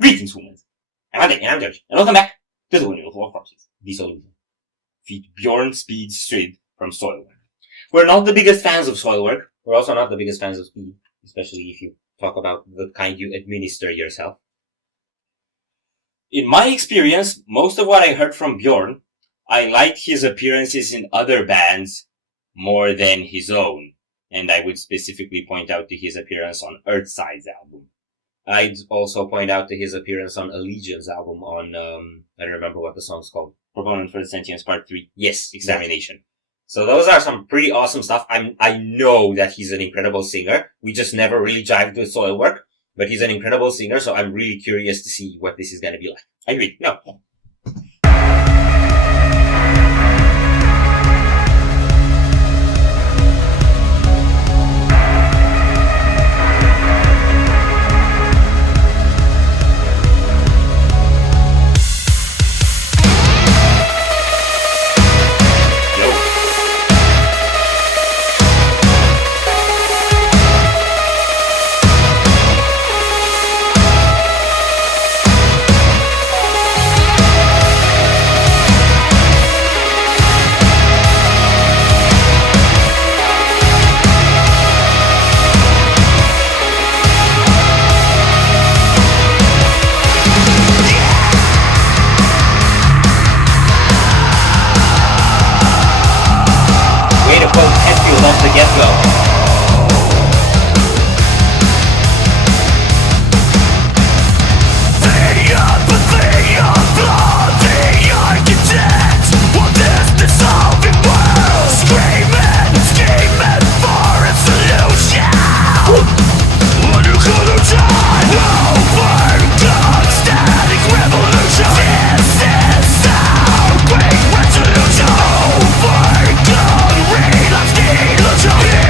Greetings, humans. I'm Andy, and I'm George, and welcome back to the Windmill Full of Corpses, Dissolution. Feat Bjorn Speed Strid from Soilwork. We're not the biggest fans of Soilwork. We're also not the biggest fans of Speed, especially if you talk about the kind you administer yourself. In my experience, most of what I heard from Bjorn, I liked his appearances in other bands more than his own, and I would specifically point out to his appearance on Earthside's album. I'd also point out to his appearance on Allegion's album on, I don't remember what the song's called. Proponent for the Sentience Part 3. Yes, Examination. So those are some pretty awesome stuff. I know that he's an incredible singer. We just never really jived with Soilwork, but he's an incredible singer, so I'm really curious to see what this is gonna be like. I agree. No. Off the get-go. The apathy of bloody architects of this dissolving world, screaming, scheming for a solution. When you could have died over God's static revolution. This is our great resolution. Over God, relapse, illusion.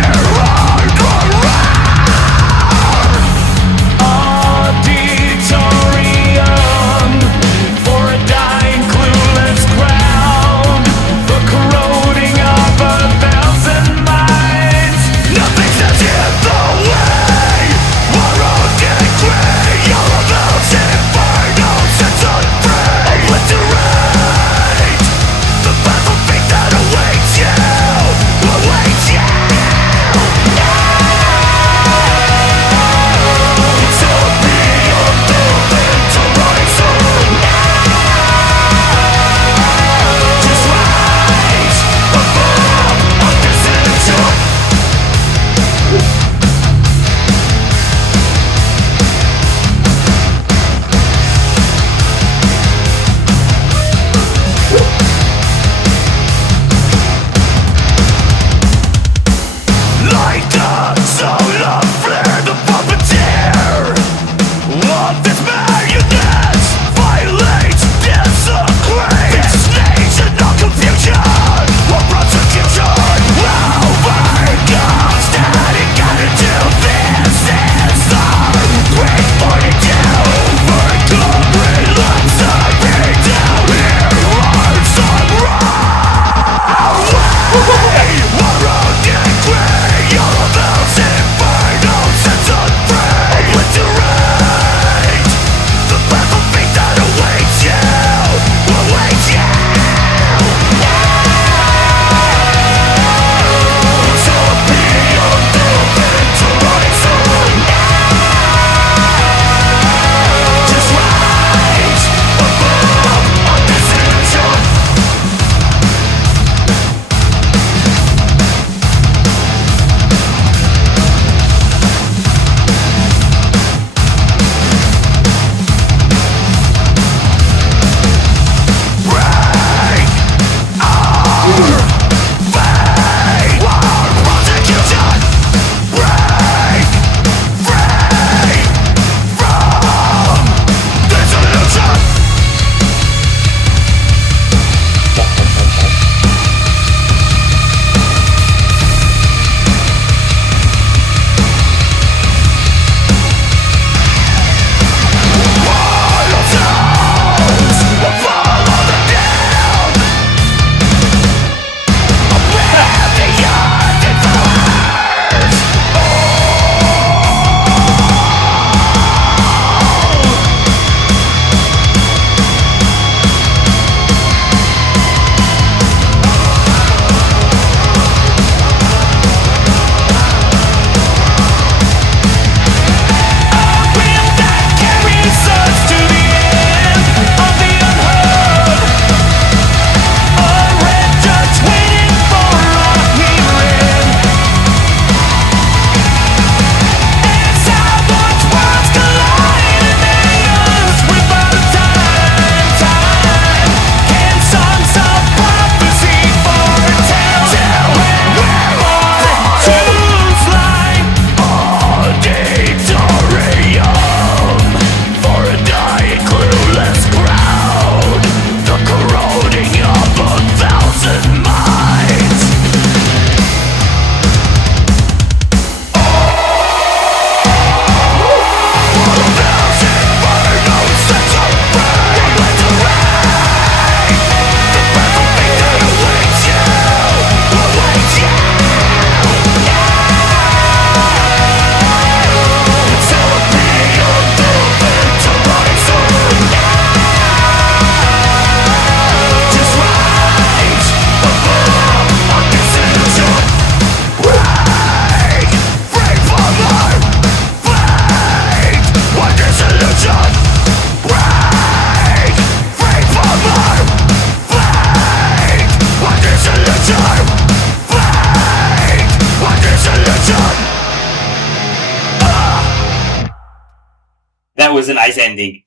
was a nice ending.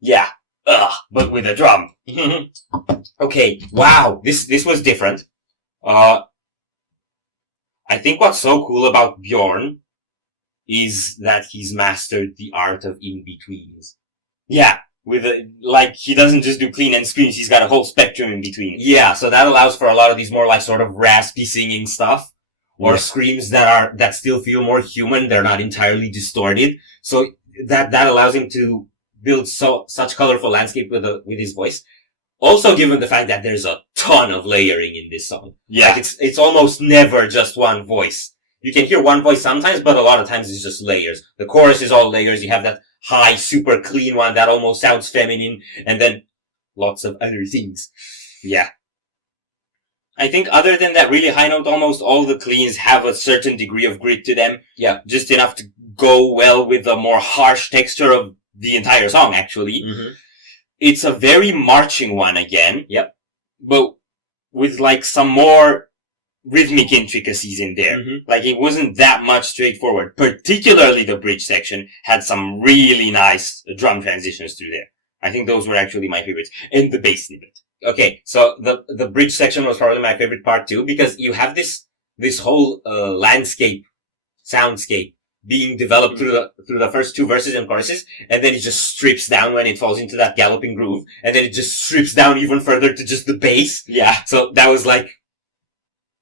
Yeah. But with a drum. Okay, wow, this was different. I think what's so cool about Bjorn is that he's mastered the art of in-betweens. Yeah, he doesn't just do clean and screams, he's got a whole spectrum in between. Yeah, so that allows for a lot of these more like sort of raspy singing stuff, or screams that still feel more human, they're not entirely distorted. So that allows him to build such colorful landscape with his voice. Also, given the fact that there's a ton of layering in this song. Yeah. Like it's almost never just one voice. You can hear one voice sometimes, but a lot of times it's just layers. The chorus is all layers. You have that high, super clean one that almost sounds feminine, and then lots of other things. Yeah. I think other than that really high note, almost all the cleans have a certain degree of grit to them. Yeah. Just enough to go well with the more harsh texture of the entire song, actually. Mm-hmm. It's a very marching one again. Yep. But with like some more rhythmic intricacies in there. Mm-hmm. Like it wasn't that much straightforward. Particularly the bridge section had some really nice drum transitions through there. I think those were actually my favorites. And the bass snippet. Okay, so the bridge section was probably my favorite part too, because you have this whole soundscape being developed through the first two verses and choruses, and then it just strips down when it falls into that galloping groove, and then it just strips down even further to just the bass. Yeah. So that was like,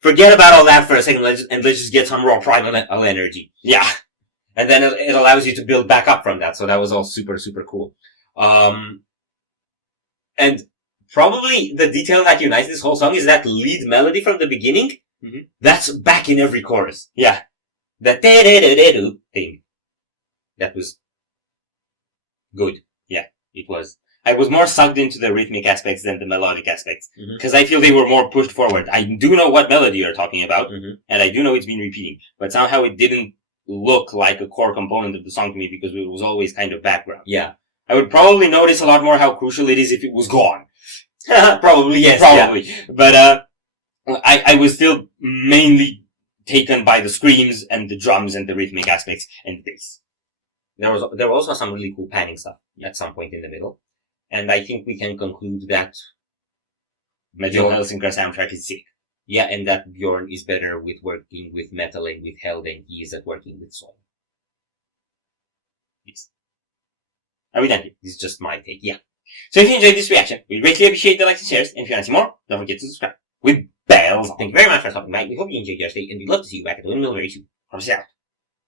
forget about all that for a second, let's just get some raw primal energy. Yeah. And then it allows you to build back up from that, so that was all super, super cool. And probably the detail that unites this whole song is that lead melody from the beginning. Mm-hmm. That's back in every chorus. Yeah. The da-da-da-da-do thing. That was good. Yeah, it was. I was more sucked into the rhythmic aspects than the melodic aspects. Because I feel they were more pushed forward. I do know what melody you're talking about, and I do know it's been repeating. But somehow it didn't look like a core component of the song to me because it was always kind of background. Yeah. I would probably notice a lot more how crucial it is if it was gone. Probably, yes. Probably. Yeah. But, I was still mainly taken by the screams and the drums and the rhythmic aspects and bass. There were also some really cool panning stuff at some point in the middle. And I think we can conclude that Metal Hellsinger soundtrack is sick. Yeah, and that Bjorn is better with working with metal and with hell than he is at working with soul. Yes. I mean, this is just my take, yeah. So if you enjoyed this reaction, we greatly appreciate the likes and shares, and if you want to see more, don't forget to subscribe. With bells. Thank you very much for stopping by. We hope you enjoyed your stay, and we'd love to see you back at the Windmill very soon. Promise out.